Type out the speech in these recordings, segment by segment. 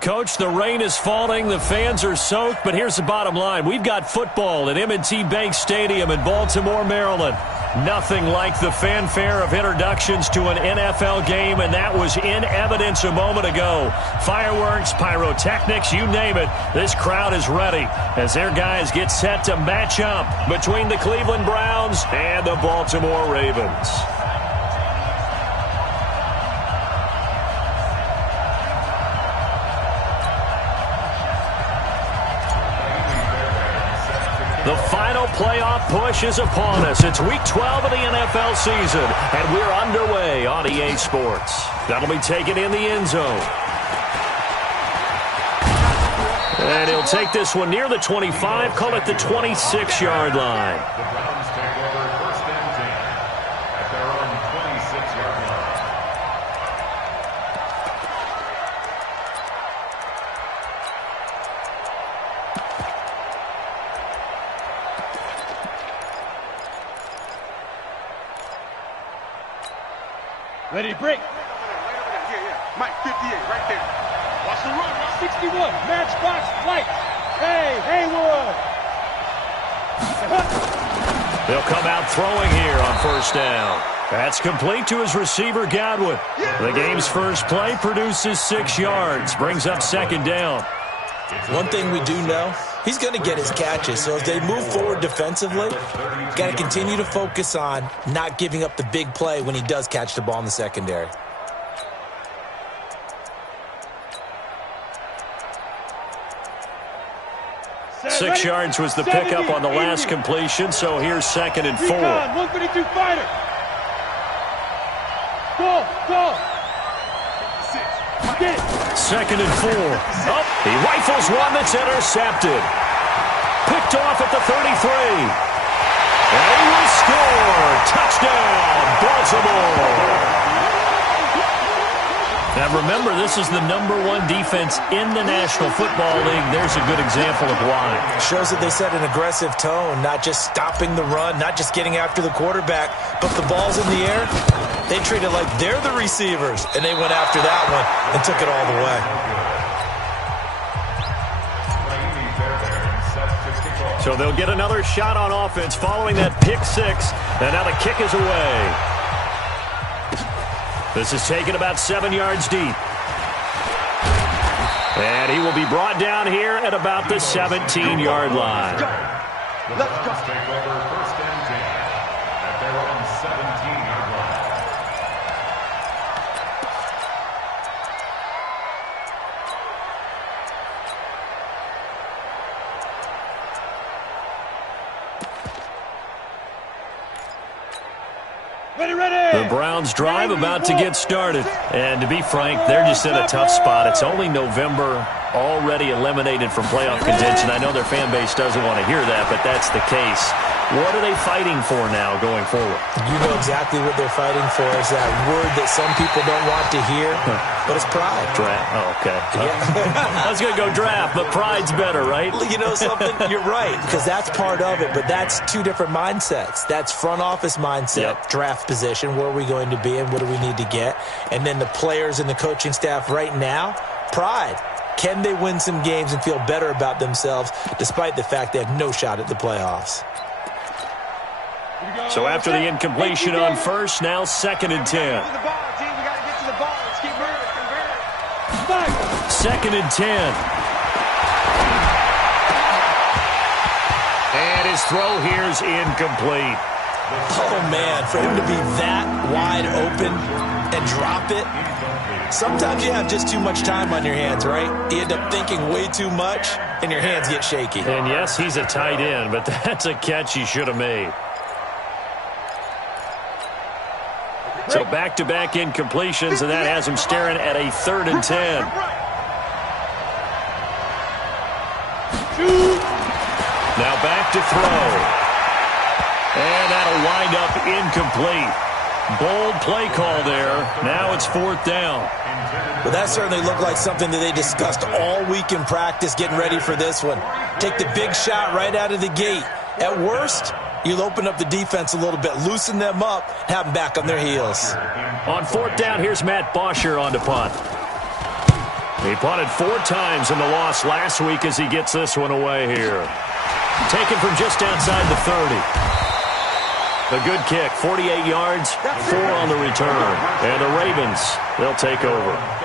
Coach, the rain is falling, the fans are soaked, but here's the bottom line. We've got football at M&T Bank Stadium in Baltimore, Maryland. Nothing like the fanfare of introductions to an NFL game, and that was in evidence a moment ago. Fireworks, pyrotechnics, you name it, this crowd is ready as their guys get set to match up between the Cleveland Browns and the Baltimore Ravens. The final playoff push is upon us. It's Week 12 of the NFL season, and we're underway on EA Sports. That'll be taken in the end zone. And he'll take this one near the 25, call it the 26-yard line. Ready to break. Yeah. Mike, 58, right there. Watch the run. 61. Matchbox light. Hey, Haywood. They'll come out throwing here on first down. That's complete to his receiver, Godwin. The game's first play produces 6 yards. Brings up second down. One thing we do know, he's going to get his catches. So as they move forward defensively, got to continue to focus on not giving up the big play when he does catch the ball in the secondary. Six yards was the pickup on the last completion, so here's second and 4. 132 fighter. Go. Second and 4. Oh, he rifles one that's intercepted. Picked off at the 33. And he will score. Touchdown, Baltimore. Now remember, this is the #1 defense in the National Football League. There's a good example of why. Shows that they set an aggressive tone, not just stopping the run, not just getting after the quarterback, but the ball's in the air. They treat it like they're the receivers, and they went after that one and took it all the way. So they'll get another shot on offense following that pick six, and now the kick is away. This is taken about 7 yards deep. And he will be brought down here at about the 17-yard line. Let's go. Take over first and 10 at their own 17-yard line. The Browns drive about to get started. And to be frank, they're just in a tough spot. It's only November, already eliminated from playoff contention. I know their fan base doesn't want to hear that, but that's the case. What are they fighting for now going forward? You know exactly what they're fighting for. Is that word that some people don't want to hear, but it's pride. Draft. Oh, okay. Yeah. I was going to go draft, but pride's better, right? You know something? You're right, because that's part of it, but that's two different mindsets. That's front office mindset, draft position, where are we going to be and what do we need to get? And then the players and the coaching staff right now, pride. Can they win some games and feel better about themselves despite the fact they have no shot at the playoffs? So after the incompletion on first, now second and 10. Second and 10. And his throw here is incomplete. Oh, man, for him to be that wide open and drop it. Sometimes you have just too much time on your hands, right? You end up thinking way too much, and your hands get shaky. And yes, he's a tight end, but that's a catch he should have made. So back-to-back incompletions, and that has him staring at a 3rd and 10. Now back to throw. And that'll wind up incomplete. Bold play call there. Now it's 4th down. Well, that certainly looked like something that they discussed all week in practice getting ready for this one. Take the big shot right out of the gate. At worst, you'll open up the defense a little bit, loosen them up, have them back on their heels. On 4th down, here's Matt Bosher on to punt. He punted 4 times in the loss last week as he gets this one away here. Taken from just outside the 30. A good kick, 48 yards, 4 on the return. And the Ravens, they'll take over.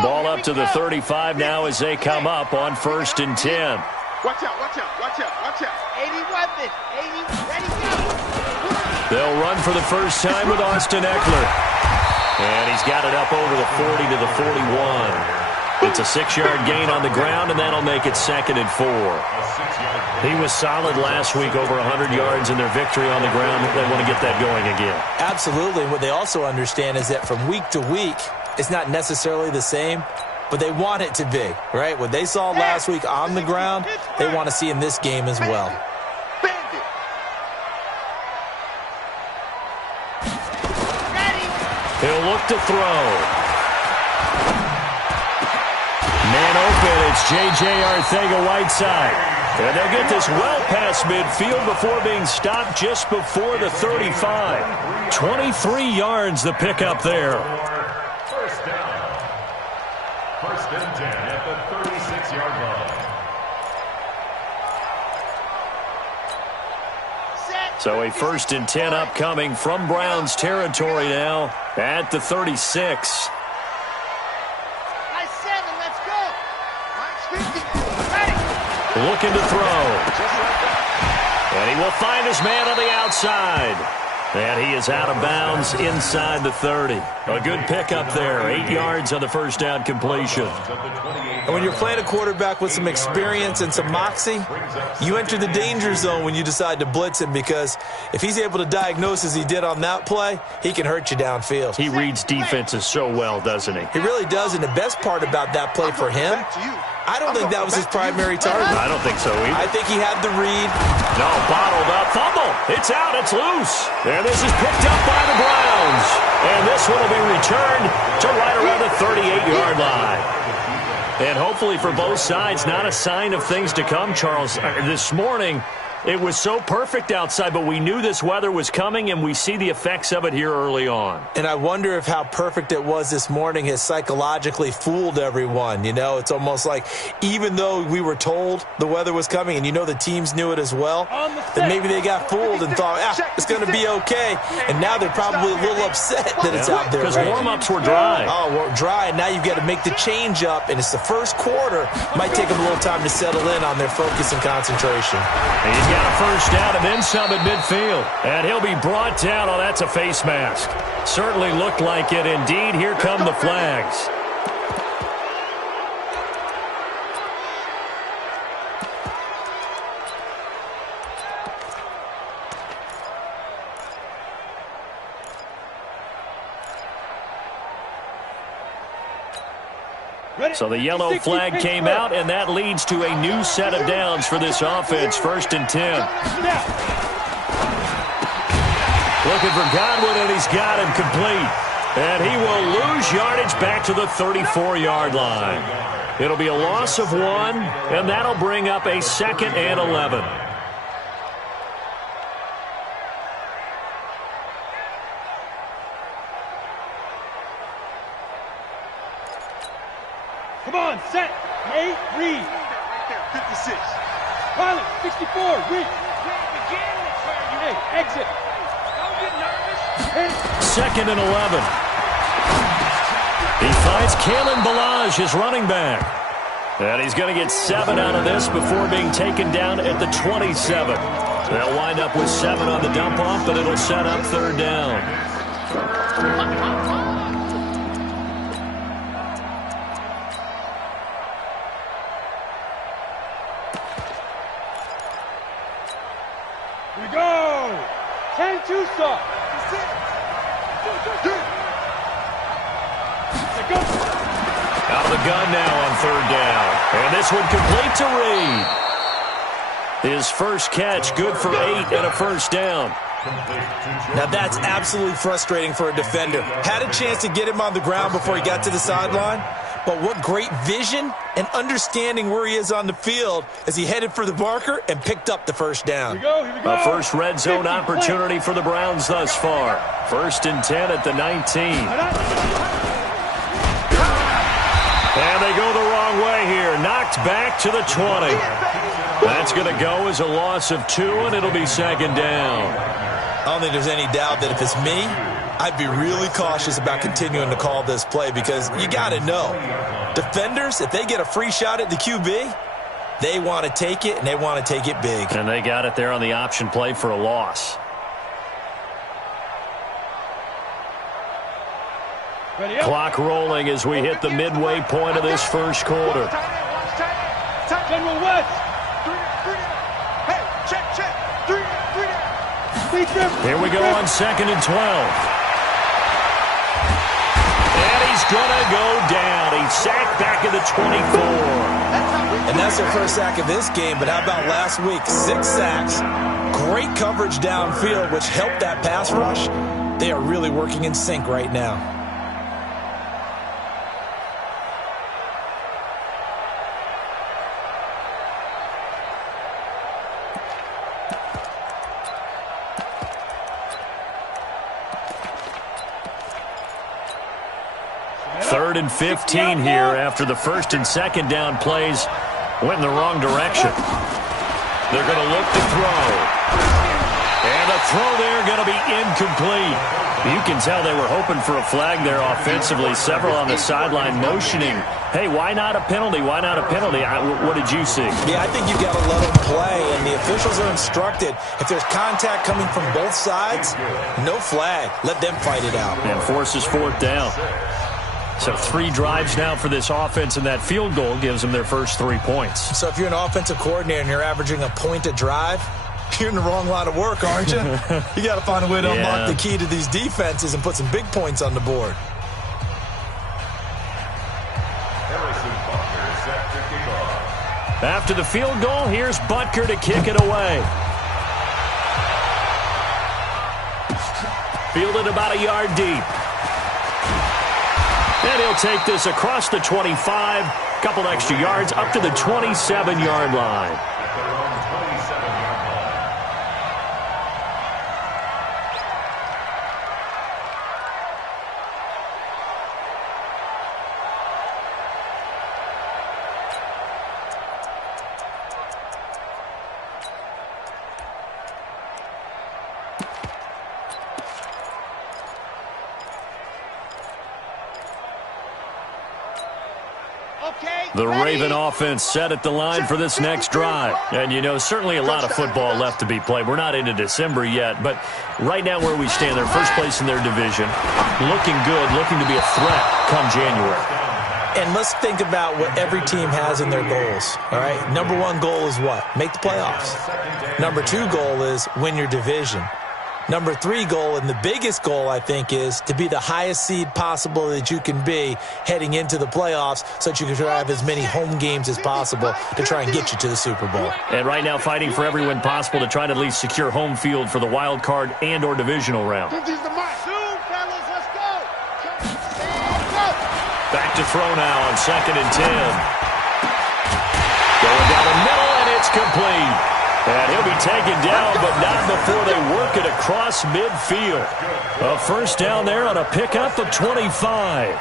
Ball up to the 35 now as they come up on 1st and 10. Watch out, watch out, watch out, watch out. 81 this. 80, ready, go. They'll run for the first time with Austin Eckler. And he's got it up over the 40 to the 41. It's a 6-yard gain on the ground, and that'll make it 2nd and 4. He was solid last week, over 100 yards in their victory on the ground. They want to get that going again. Absolutely. What they also understand is that from week to week, it's not necessarily the same, but they want it to be, right? What they saw last week on the ground, they want to see in this game as well. He'll look to throw. Man open, it's J.J. Arcega-Whiteside. And they'll get this well past midfield before being stopped just before the 35. 23 yards the pickup there. First down. 1st and 10 at the 36-yard line. So a 1st and 10 upcoming from Browns territory now at the 36. Nice 7, let's go. Nice 50. Ready. Looking to throw. And he will find his man on the outside. And he is out of bounds inside the 30. A good pickup there. 8 yards on the first down completion. And when you're playing a quarterback with some experience and some moxie, you enter the danger zone when you decide to blitz him, because if he's able to diagnose as he did on that play, he can hurt you downfield. He reads defenses so well, doesn't he? He really does, and the best part about that play for him, I don't think that was his primary target. I don't think so either. I think he had the read. No, bottled up. Fumble. It's out. It's loose. And this is picked up by the Browns. And this one will be returned to right around the 38-yard line. And hopefully for both sides, not a sign of things to come, Charles. This morning, it was so perfect outside, but we knew this weather was coming, and we see the effects of it here early on. And I wonder if how perfect it was this morning has psychologically fooled everyone. You know, it's almost like even though we were told the weather was coming, and you know the teams knew it as well, that maybe they got fooled and thought, it's going to be okay. And now they're probably a little upset that it's out there. Because warm-ups were dry. Oh, well, dry, and now you've got to make the change up, and it's the first quarter. Might take them a little time to settle in on their focus and concentration. He's got a first down and then some at midfield. And he'll be brought down. Oh, that's a face mask. Certainly looked like it. Indeed, here come the flags. So the yellow flag came out, and that leads to a new set of downs for this offense. 1st and 10. Looking for Godwin, and he's got him complete. And he will lose yardage back to the 34-yard line. It'll be a loss of 1, and that'll bring up a 2nd and 11. Come on, set. 8, read. Right there, 56. Pilot, 64, read. Hey, exit. Don't get nervous. 2nd and 11. He finds Kalen Ballage, his running back. And he's going to get 7 out of this before being taken down at the 27. They'll wind up with 7 on the dump-off, but it'll set up 3rd down. Here we go. 10-2 stop. Out of the gun now on third down. And this one complete to Reed. His first catch, good for 8 and a first down. Now that's absolutely frustrating for a defender. Had a chance to get him on the ground before he got to the sideline, but what great vision and understanding where he is on the field as he headed for the marker and picked up the first down. Here we go. A first red zone opportunity for the Browns thus far. 1st and 10 at the 19. And they go the wrong way here. Knocked back to the 20. That's going to go as a loss of 2, and it'll be 2nd down. I don't think there's any doubt that if it's me, I'd be really cautious about continuing to call this play because you got to know, defenders, if they get a free shot at the QB, they want to take it, and they want to take it big. And they got it there on the option play for a loss. Clock rolling as we hit the midway point of this first quarter. General West. Hey, check. 3 down. Here we go on 2nd and 12. And he's going to go down. He's sacked back at the 24. And that's their first sack of this game, but how about last week? 6 sacks. Great coverage downfield, which helped that pass rush. They are really working in sync right now. Third and 15 here after the 1st and 2nd down plays went in the wrong direction. They're going to look to throw. And the throw there going to be incomplete. You can tell they were hoping for a flag there offensively. Several on the sideline motioning, hey, why not a penalty? Why not a penalty? What did you see? Yeah, I think you've got to let them play, and the officials are instructed. If there's contact coming from both sides, no flag. Let them fight it out. And forces 4th down. So 3 drives now for this offense, and that field goal gives them their first 3 points. So if you're an offensive coordinator and you're averaging a point a drive, you're in the wrong line of work, aren't you? You got to find a way to unlock the key to these defenses and put some big points on the board. After the field goal, here's Butker to kick it away. Fielded about a yard deep. And he'll take this across the 25, couple extra yards, up to the 27-yard line. The Raven offense set at the line for this next drive. And, you know, certainly a lot of football left to be played. We're not into December yet, but right now where we stand, they're first place in their division. Looking good, looking to be a threat come January. And let's think about what every team has in their goals, all right? Number 1 goal is what? Make the playoffs. Number 2 goal is win your division. Number 3 goal, and the biggest goal, I think, is to be the highest seed possible that you can be heading into the playoffs so that you can try to have as many home games as possible to try and get you to the Super Bowl. And right now fighting for every win possible to try to at least secure home field for the wild card and or divisional round. Back to throw now on 2nd and 10. Going down the middle, and it's complete. And he'll be taken down, but not before they work it across midfield. A first down there on a pickup of 25.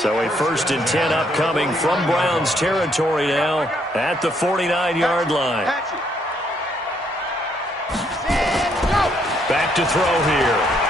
So a 1st and 10 upcoming from Browns territory now at the 49-yard line. Back to throw here.